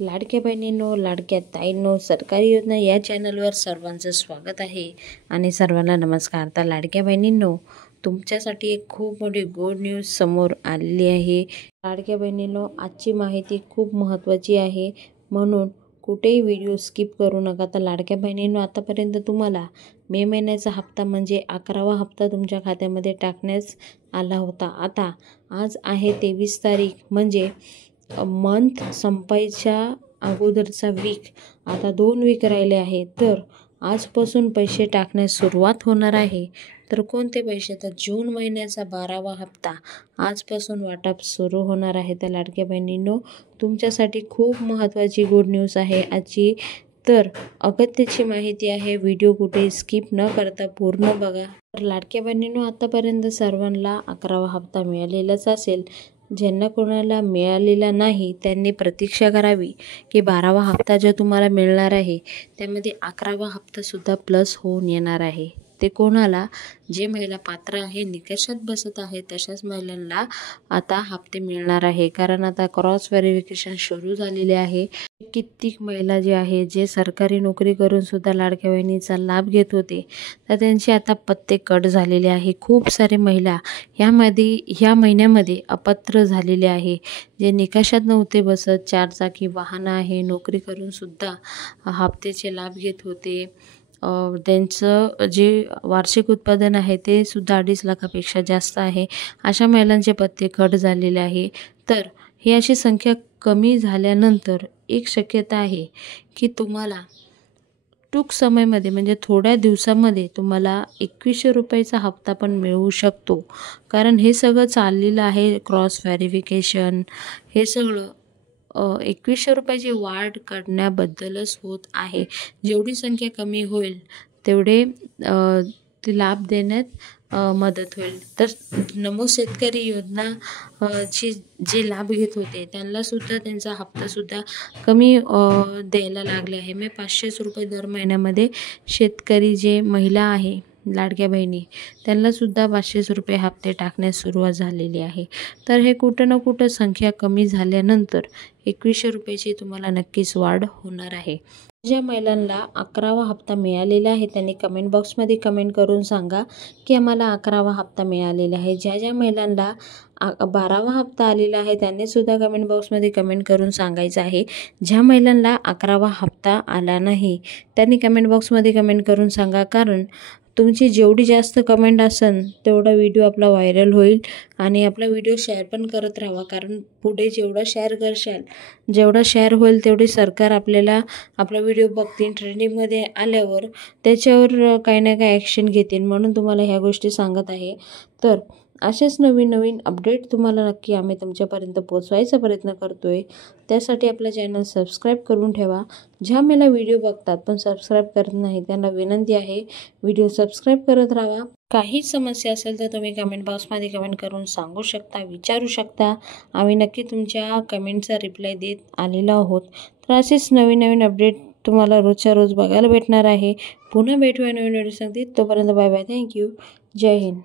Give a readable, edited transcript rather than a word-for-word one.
लाडक्या बहिणींनो, लाडक्या ताईंनो, सरकारी योजना या चॅनलवर सर्वांचं स्वागत आहे आणि सर्वांना नमस्कार. तर लाडक्या बहिणींनो, तुमच्यासाठी एक खूप मोठी गुड न्यूज समोर आलेली आहे. लाडक्या बहिणींनो, आजची माहिती खूप महत्त्वाची आहे, म्हणून कुठेही व्हिडिओ स्किप करू नका. तर लाडक्या बहिणींनो, आतापर्यंत तुम्हाला मे महिन्याचा हप्ता म्हणजे 11वा हप्ता तुमच्या खात्यामध्ये टाकण्यास आला होता. आता आज आहे 23 तारीख, म्हणजे मंथ संपायच्या अगोदरचा वीक. आता 2 वीक राहिले आहेत. तर आजपासून पैसे टाकण्यास सुरुवात होणार आहे. तर कोणते पैसे? तर जून महिन्याचा 12वा हप्ता आजपासून वाटप सुरू होणार आहे. तर लाडक्या बहिणींनो, तुमच्यासाठी खूप महत्त्वाची गुड न्यूज आहे आजची. तर अगत्याची माहिती आहे, व्हिडिओ कुठे स्किप न करता पूर्ण बघा. तर लाडक्या बहिणींनो, आतापर्यंत सर्वांना 11वा हप्ता मिळालेलाच असेल. ज्यांना कोणाला मिळालेला नाही त्यांनी प्रतीक्षा करावी की 12वा हप्ता जो तुम्हाला मिळणार आहे त्यामध्ये 11वा हप्तासुद्धा प्लस होऊन येणार आहे. ते कोणाला? जे महिला पात्र आहे, निकषात बसत आहे, तशाच महिलांना आता हप्ते मिळणार आहे. कारण आता क्रॉस व्हेरिफिकेशन सुरू झालेले आहे. कित्येक महिला जे आहे, जे सरकारी नोकरी करून सुद्धा लाडक्या बहिणीचा लाभ घेत होते, तर त्यांचे आता पत्ते कट झालेले आहे. खूप सारे महिला ह्या महिन्यामध्ये अपात्र झालेले आहे. जे निकषात नव्हते बसत, 4 चाकी वाहन आहे, नोकरी करून सुद्धा हप्त्याचे लाभ घेत होते. त्यांचं जे वार्षिक उत्पादन आहे ते सुद्धा 2.5 लाखापेक्षा जास्त आहे. अशा महिलांचे पत्ते कट झालेले आहे. तर ही अशी संख्या कमी झाल्यानंतर एक शक्यता आहे की तुम्हाला टूक समयमध्ये, म्हणजे थोड्या दिवसामध्ये तुम्हाला 2100 रुपयाचा हप्ता पण मिळू शकतो. कारण हे सगळं चाललेलं आहे, क्रॉस व्हेरिफिकेशन, हे सगळं 2100 रुपयाची वाढ करण्याबद्दलच होत आहे. जेवढी संख्या कमी होईल तेवढे ते लाभ देण्यात मदत होईल. तर नमो शेतकरी योजना जे लाभ घेत होते त्यांनासुद्धा त्यांचा हप्तासुद्धा कमी द्यायला लागले आहे. 500 रुपये दर महिन्यामध्ये शेतकरी जे महिला आहे, लाडक्या बहिणी, त्यांनासुद्धा 500 रुपये हप्ते टाकण्यास सुरुवात झालेली आहे. तर हे कुठं ना कुठं संख्या कमी झाल्यानंतर 2100 रुपयाची तुम्हाला नक्कीच वाढ होणार आहे. ज्या महिलांना 11वा हप्ता मिळालेला आहे त्यांनी कमेंट बॉक्समध्ये कमेंट करून सांगा की आम्हाला 11वा हप्ता मिळालेला आहे. ज्या महिलांना 12वा हप्ता आलेला आहे त्यांनी सुद्धा कमेंट बॉक्समध्ये कमेंट करून सांगायचं आहे. ज्या महिलांना 11वा हप्ता आला नाही त्यांनी कमेंट बॉक्समध्ये कमेंट करून सांगा. कारण तुमची जेवढी जास्त कमेंट असेल तेवढा व्हिडिओ आपला व्हायरल होईल आणि आपला व्हिडिओ शेअर पण करत राहा. कारण पुढे जेवढा शेअर करशाल, जेवढा शेअर होईल तेवढे सरकार आपल्याला आपला व्हिडिओ बघतील. ट्रेंडिंगमध्ये आल्यावर त्याच्यावर काही ना काही ॲक्शन घेतील, म्हणून तुम्हाला ह्या गोष्टी सांगत आहे. तर असेच नवीन नवीन अपडेट तुम्हाला नक्की आम्ही तुमच्यापर्यंत पोचवायचा प्रयत्न करतो आहे. त्यासाठी आपलं चॅनल सबस्क्राईब करून ठेवा. ज्या मला व्हिडिओ बघतात पण सबस्क्राईब करत नाही त्यांना विनंती आहे, व्हिडिओ सबस्क्राईब करत राहा. काही समस्या असेल तर तुम्ही कमेंट बॉक्समध्ये कमेंट करून सांगू शकता, विचारू शकता. आम्ही नक्की तुमच्या कमेंटचा रिप्लाय देत आलेलो आहोत. तर असेच नवीन नवीन अपडेट तुम्हाला रोजच्या रोज बघायला भेटणार आहे. पुन्हा भेटूया नवीन व्हिडिओ सांगते. तोपर्यंत बाय बाय. थँक्यू. जय हिंद.